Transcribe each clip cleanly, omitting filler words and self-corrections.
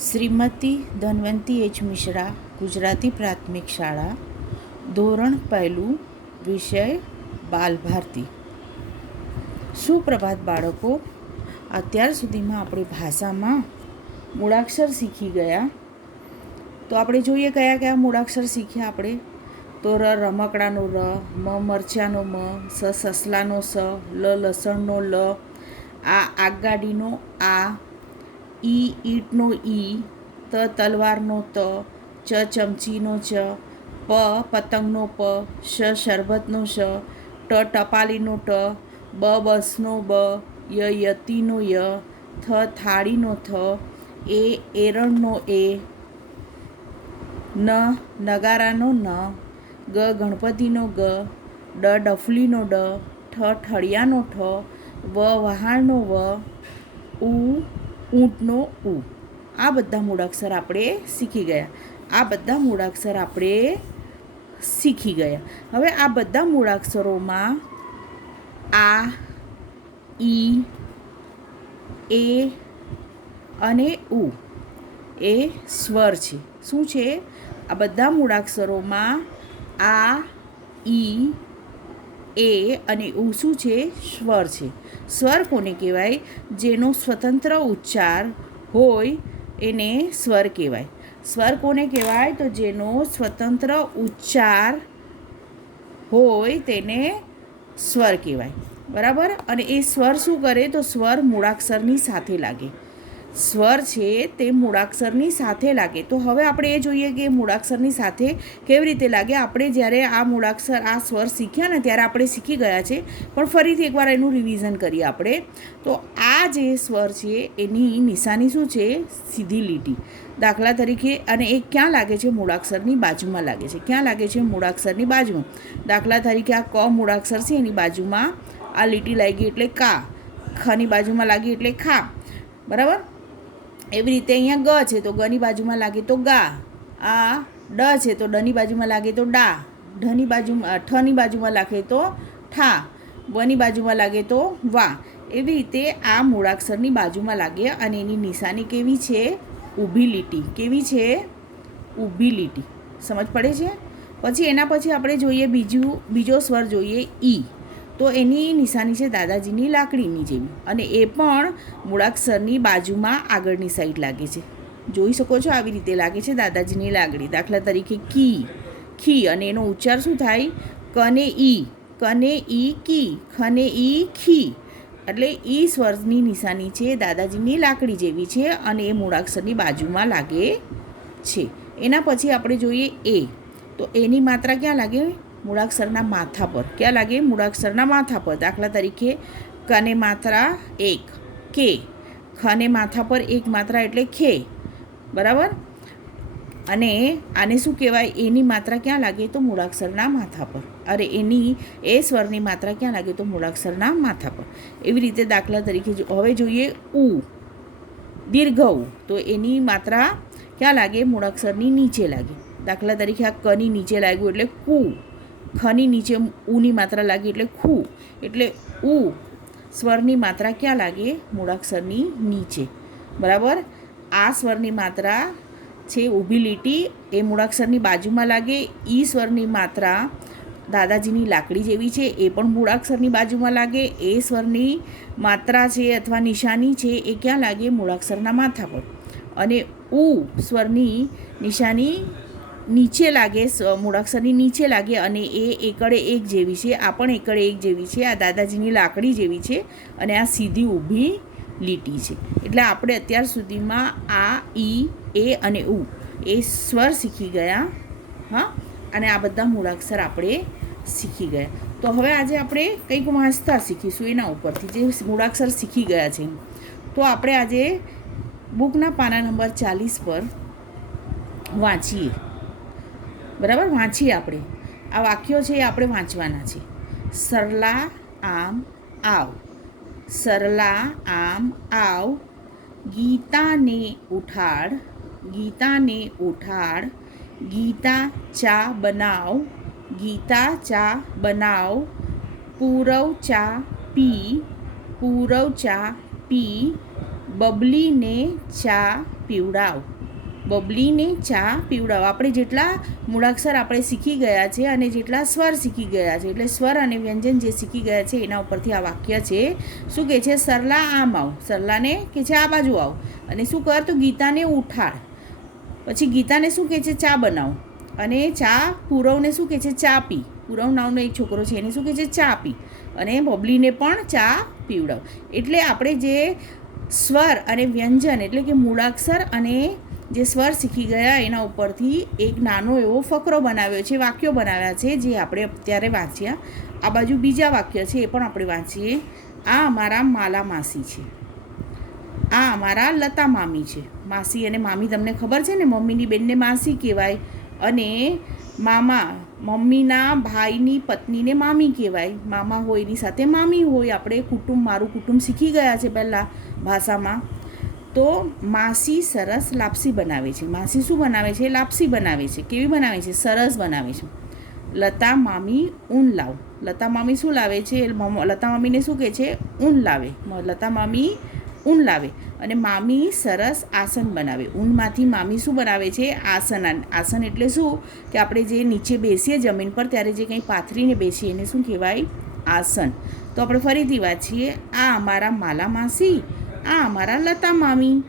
Shrimati ધન્વંતી H Mishra Gujarati પ્રાથમિક શાળા ધોરણ પહેલું વિષય બાલભારતી. સુપ્રભાત બાળકો, અત્યાર સુધીમાં આપણે ભાષામાં મૂળાક્ષર શીખી ગયા. તો આપણે જોઈએ કયા કયા મૂળાક્ષર શીખ્યા આપણે. તો રમકડાનો ર, મરચાંનો મ, સસલાનો સ, લસણનો લ, આગગાડીનો આ, ઈંટનો ઈ, તલવારનો ત, ચમચીનો ચ, પતંગનો પ, શરબતનો શ, ટપાલીનો ટ, બસનો બ, યતીનો ય, થાળીનો થ, એરણનો એ, નગારાનો ન, ગણપતિનો ગ, ડફલીનો ડ, ઠળિયાનો ઠ, વહાણનો વ, ઊંટનો ઉ. આ બધા મૂળાક્ષર આપણે શીખી ગયા. હવે આ બધા મૂળાક્ષરોમાં આ, ઈ, એ અને ઉ એ સ્વર છે. શું છે? આ બધા મૂળાક્ષરોમાં આ, ઈ, એ અને ઉ શું છે? સ્વર છે. સ્વર કોને કહેવાય? જેનો સ્વતંત્ર ઉચ્ચાર હોય એને સ્વર કહેવાય. સ્વર કોને કહેવાય? તો જેનો સ્વતંત્ર ઉચ્ચાર હોય તેને સ્વર કહેવાય. બરાબર? અને એ સ્વર શું કરે? તો સ્વર મૂળાક્ષરની સાથે લાગે. સ્વર છે તે મૂળાક્ષરની સાથે લાગે. તો હવે આપણે એ જોઈએ કે મૂળાક્ષરની સાથે કેવી રીતે લાગે. આપણે જ્યારે આ સ્વર શીખ્યા ને ત્યારે આપણે શીખી ગયા છે, પણ ફરીથી એકવાર એનું રિવિઝન કરીએ આપણે. તો આ જે સ્વર છે એની નિશાની શું છે? સીધી લીટી. દાખલા તરીકે, અને એ ક્યાં લાગે છે? મૂળાક્ષરની બાજુમાં લાગે છે. ક્યાં લાગે છે? મૂળાક્ષરની બાજુમાં. દાખલા તરીકે આ ક મૂળાક્ષર છે એની બાજુમાં આ લીટી લાગી એટલે કા, ખની બાજુમાં લાગી એટલે ખા. બરાબર? એવી રીતે અહીંયા ગ છે તો ગની બાજુમાં લાગે તો ગા. આ ડ છે તો ડની બાજુમાં લાગે તો ડા. ઠની બાજુમાં લાગે તો ઠા. વની બાજુમાં લાગે તો વા. એવી રીતે આ મૂળાક્ષરની બાજુમાં લાગે અને એની નિશાની કેવી છે? ઊભી લીટી. કેવી છે? ઊભી લીટી. સમજ પડે છે? પછી એના પછી આપણે જોઈએ બીજો સ્વર જોઈએ ઈ. તો એની નિશાની છે દાદાજીની લાકડીની જેવી, અને એ પણ મૂળાક્ષરની બાજુમાં આગળની સાઈડ લાગે છે. જોઈ શકો છો આવી રીતે લાગે છે દાદાજીની લાકડી. દાખલા તરીકે ખી, અને એનો ઉચ્ચાર શું થાય? કને ઈ કી, ખને ઈ ખી. એટલે ઈ સ્વરની નિશાની છે દાદાજીની લાકડી જેવી છે અને એ મૂળાક્ષરની બાજુમાં લાગે છે. એના પછી આપણે જોઈએ એ. તો એની માત્રા ક્યાં લાગે? મૂળાક્ષરના માથા પર. ક્યાં લાગે? મૂળાક્ષરના માથા પર. દાખલા તરીકે કને માત્રા એક, કે. ખને માથા પર એક માત્રા એટલે ખે. બરાબર? અને આને શું કહેવાય? એની માત્રા ક્યાં લાગે? તો મૂળાક્ષરના માથા પર. એ સ્વરની માત્રા ક્યાં લાગે? તો મૂળાક્ષરના માથા પર. એવી રીતે દાખલા તરીકે હવે જોઈએ ઉ, દીર્ઘ ઉ. તો એની માત્રા ક્યાં લાગે? મૂળાક્ષરની નીચે લાગે. દાખલા તરીકે આ કની નીચે લાગ્યું એટલે કુ. ખની નીચે ઉની માત્રા લાગી એટલે ખુ. એટલે ઉ સ્વરની માત્રા ક્યાં લાગે? મૂળાક્ષરની નીચે. બરાબર? આ સ્વરની માત્રા છે ઊભી લીટી, એ મૂળાક્ષરની બાજુમાં લાગે. ઈ સ્વરની માત્રા દાદાજીની લાકડી જેવી છે, એ પણ મૂળાક્ષરની બાજુમાં લાગે. એ સ્વરની માત્રા છે અથવા નિશાની છે એ ક્યાં લાગે? મૂળાક્ષરના માથા પર. અને ઉ સ્વરની નિશાની નીચે લાગે, મૂળાક્ષરની નીચે લાગે, અને એ એકડે એક જેવી છે. આ પણ એકડે એક જેવી છે. આ દાદાજીની લાકડી જેવી છે અને આ સીધી ઊભી લીટી છે. એટલે આપણે અત્યાર સુધીમાં આ, ઈ, એ અને ઉ એ સ્વર શીખી ગયા. હા, અને આ બધા મૂળાક્ષર આપણે શીખી ગયા. તો હવે આજે આપણે કંઈક વાંચતા શીખીશું એના ઉપરથી, જે મૂળાક્ષર શીખી ગયા છે. તો આપણે આજે બુકના પાના નંબર 40 પર વાંચીએ. બરાબર? વાંચીએ આપણે. આ વાક્યો છે એ આપણે વાંચવાના છે. સરલા આમ આવ, સરલા આમ આવ, ગીતાને ઉઠાડ, ગીતા ચા બનાવ, પૂરવ ચા પી, બબલીને ચા પીવડાવ. બબલીને ચા પીવડાવ. આપણે જેટલા મૂળાક્ષર આપણે શીખી ગયા છે અને જેટલા સ્વર શીખી ગયા છે, એટલે સ્વર અને વ્યંજન જે શીખી ગયા છે એના ઉપરથી આ વાક્ય છે. શું કહે છે? સરલા આમ આવ. સરલાને કે છે આ બાજુ આવ. અને શું કર? તો ગીતાને ઉઠાડ. પછી ગીતાને શું કહે છે? ચા બનાવ. અને ચા પૂરવને શું કહે છે? ચા પી. પૂરવ નામનો એક છોકરો છે એને શું કહે છે? ચા પી. અને બબલીને પણ ચા પીવડાવ. એટલે આપણે જે સ્વર અને વ્યંજન એટલે કે મૂળાક્ષર અને જે સ્વર શીખી ગયા એના ઉપરથી એક નાનો એવો ફકરો બનાવ્યો છે, વાક્યો બનાવ્યા છે, જે આપણે અત્યારે વાંચ્યા. આ બાજુ બીજા વાક્ય છે એ પણ આપણે વાંચીએ. આ અમારા માલા માસી છે. આ અમારા લતા મામી છે. માસી અને મામી તમને ખબર છે ને, મમ્મીની બેનને માસી કહેવાય અને મમ્મીના ભાઈની પત્નીને મામી કહેવાય. મામા હોય એની સાથે મામી હોય. આપણે કુટુંબ, મારું કુટુંબ શીખી ગયા છે પહેલાં ભાષામાં. તો માસી સરસ લાપસી બનાવે છે. માસી શું બનાવે છે? લાપસી બનાવે છે. કેવી બનાવે છે? સરસ બનાવે છે. લતા મામી ઊન લાવ. લતા મામી શું લાવે છે? લતા મામીને શું કહે છે? ઊન લાવે. લતા મામી ઊન લાવે. અને મામી સરસ આસન બનાવે. ઊનમાંથી મામી શું બનાવે છે? આસન. આસન એટલે શું? કે આપણે જે નીચે બેસીએ જમીન પર ત્યારે જે કંઈ પાથરીને બેસીએ એને શું કહેવાય? આસન. તો આપણે ફરીથી વાંચીએ. આ અમારા માલા માસી, આ અમારા લતા મામી.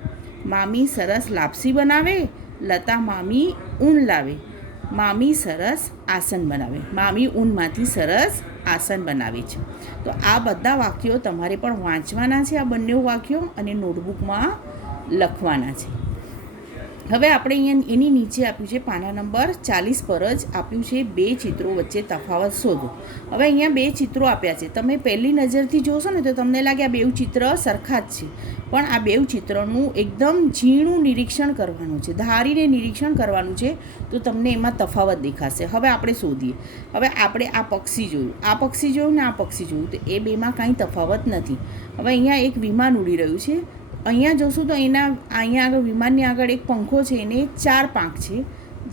મામી સરસ લાપસી બનાવે. લતા મામી ઊન લાવે. મામી સરસ આસન બનાવે. મામી ઊનમાંથી સરસ આસન બનાવે છે. તો આ બધા વાક્યો તમારે પણ વાંચવાના છે, આ બંને વાક્યો, અને નોટબુકમાં લખવાના છે. હવે આપણે અહીંયા એની નીચે આપ્યું છે પાના નંબર 40 પર જ આપ્યું છે 2 ચિત્રો વચ્ચે તફાવત શોધો. હવે અહીંયા 2 ચિત્રો આપ્યા છે. તમે પહેલી નજરથી જોશો ને તો તમને લાગે આ 2 ચિત્ર સરખા જ છે, પણ આ 2 ચિત્રનું એકદમ ઝીણું નિરીક્ષણ કરવાનું છે, ધારીને નિરીક્ષણ કરવાનું છે, તો તમને એમાં તફાવત દેખાશે. હવે આપણે શોધીએ. હવે આપણે આ પક્ષી જોયું, આ પક્ષી જોયું ને આ પક્ષી જોયું, તો એ બેમાં કાંઈ તફાવત નથી. હવે અહીંયા એક વિમાન ઉડી રહ્યું છે. અહીંયા જોશું તો અહીંયા આગળ વિમાનની આગળ એક પંખો છે, એને 4 પાંખ છે,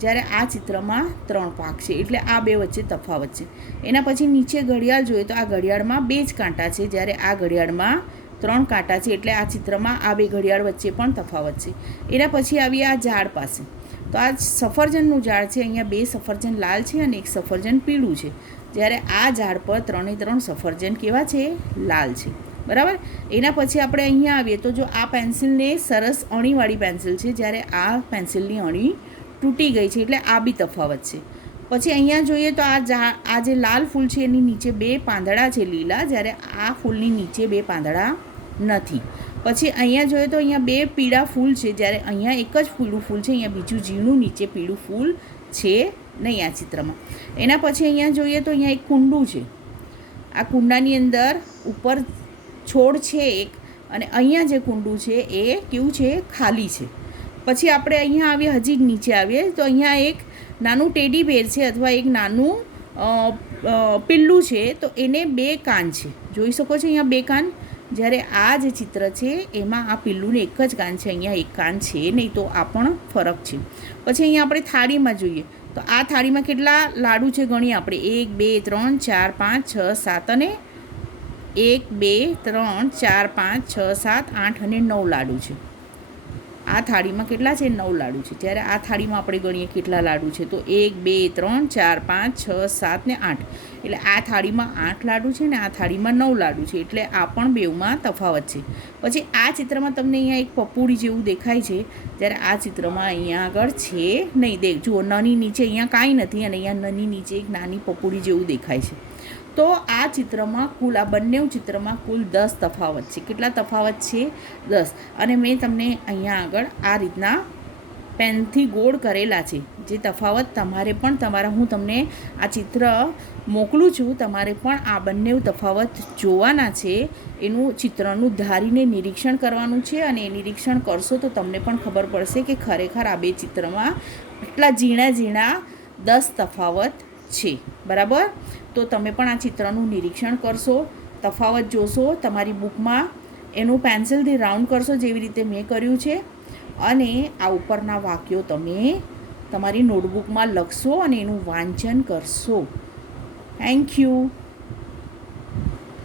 જ્યારે આ ચિત્રમાં 3 પાંખ છે. એટલે આ 2 વચ્ચે તફાવત છે. એના પછી નીચે ઘડિયાળ જોઈએ તો આ ઘડિયાળમાં 2 જ કાંટા છે, જ્યારે આ ઘડિયાળમાં 3 કાંટા છે. એટલે આ ચિત્રમાં આ 2 ઘડિયાળ વચ્ચે પણ તફાવત છે. એના પછી આવી આ ઝાડ પાસે, તો આ સફરજનનું ઝાડ છે. અહીંયા 2 સફરજન લાલ છે અને 1 સફરજન પીળું છે, જ્યારે આ ઝાડ પર 3 સફરજન કેવા છે? લાલ છે. બરાબર. એના પછી આપણે અહીંયા આવીએ તો જો આ પેન્સિલને સરસ અણીવાળી પેન્સિલ છે, જ્યારે આ પેન્સિલની અણી તૂટી ગઈ છે, એટલે આ બી તફાવત છે. પછી અહીંયા જોઈએ તો આ જે લાલ ફૂલ છે એની નીચે 2 પાંદડા છે લીલા, જ્યારે આ ફૂલની નીચે 2 પાંદડા નથી. પછી અહીંયા જોઈએ તો અહીંયા 2 પીળા ફૂલ છે, જ્યારે અહીંયા એક જ પીળું ફૂલ છે, અહીંયા બીજું ઝીણું નીચે પીળું ફૂલ છે નહીં આ ચિત્રમાં. એના પછી અહીંયા જોઈએ તો અહીંયા એક કુંડું છે. આ કુંડાની અંદર ઉપર છોડ છે એક, અને અહીંયા જે કુંડું છે એ કેવું છે? ખાલી છે. પછી આપણે અહીંયા આવીએ, હજી નીચે આવીએ તો અહીંયા એક નાનું ટેડી બેર છે અથવા એક નાનું પિલ્લું છે, તો એને 2 કાન છે. જોઈ શકો છો અહીંયા 2 કાન, જ્યારે આ જે ચિત્ર છે એમાં આ પિલ્લુને એક જ કાન છે, અહીંયા એક કાન છે નહીં, તો આ પણ ફરક છે. પછી અહીંયા આપણે થાળીમાં જોઈએ તો આ થાળીમાં કેટલા લાડુ છે ગણીએ આપણે. 1 2 3 4 5 6 7 અને 1 2 3 4 5 6 7 8 અને 9 લાડુ છે. આ થાળીમાં કેટલા છે? 9 લાડુ છે. જ્યારે આ થાળીમાં આપણે ગણીએ કેટલા લાડુ છે તો 1 2 3 4 5 6 7 ને 8. એટલે આ થાળીમાં 8 લાડુ છે ને આ થાળીમાં 9 લાડુ છે, એટલે આ પણ બેઉમાં તફાવત છે. પછી આ ચિત્રમાં તમને અહીંયા એક પપોડી જેવું દેખાય છે, જ્યારે આ ચિત્રમાં અહીંયા આગળ છે નહીં. દેખ જુઓ, નની નીચે અહીંયા કાંઈ નથી અને અહીંયા નની નીચે એક નાની પપોડી જેવું દેખાય છે. તો આ ચિત્રમાં કુલ, આ બંને ચિત્રમાં કુલ 10 તફાવત છે. કેટલા તફાવત છે? 10. અને મેં તમને અહીંયા આગળ આ રીતના પેનથી ગોળ કરેલા છે. જે તફાવત તમારે પણ હું તમને આ ચિત્ર મોકલું છું, તમારે પણ આ બંને તફાવત જોવાના છે. એનું ચિત્રનું ધારીને નિરીક્ષણ કરવાનું છે, અને એ નિરીક્ષણ કરશો તો તમને પણ ખબર પડશે કે ખરેખર આ 2 ચિત્રમાં એટલા ઝીણા 10 તફાવત છે. બરાબર. તો તમે પણ આ ચિત્રનું નિરીક્ષણ કરશો, તફાવત જોશો, તમારી બુકમાં એનું પેન્સિલથી રાઉન્ડ કરશો જેવી રીતે મેં કર્યું છે, અને આ ઉપરના વાક્યો તમે તમારી નોટબુકમાં લખશો અને એનું વાંચન કરશો. Thank you.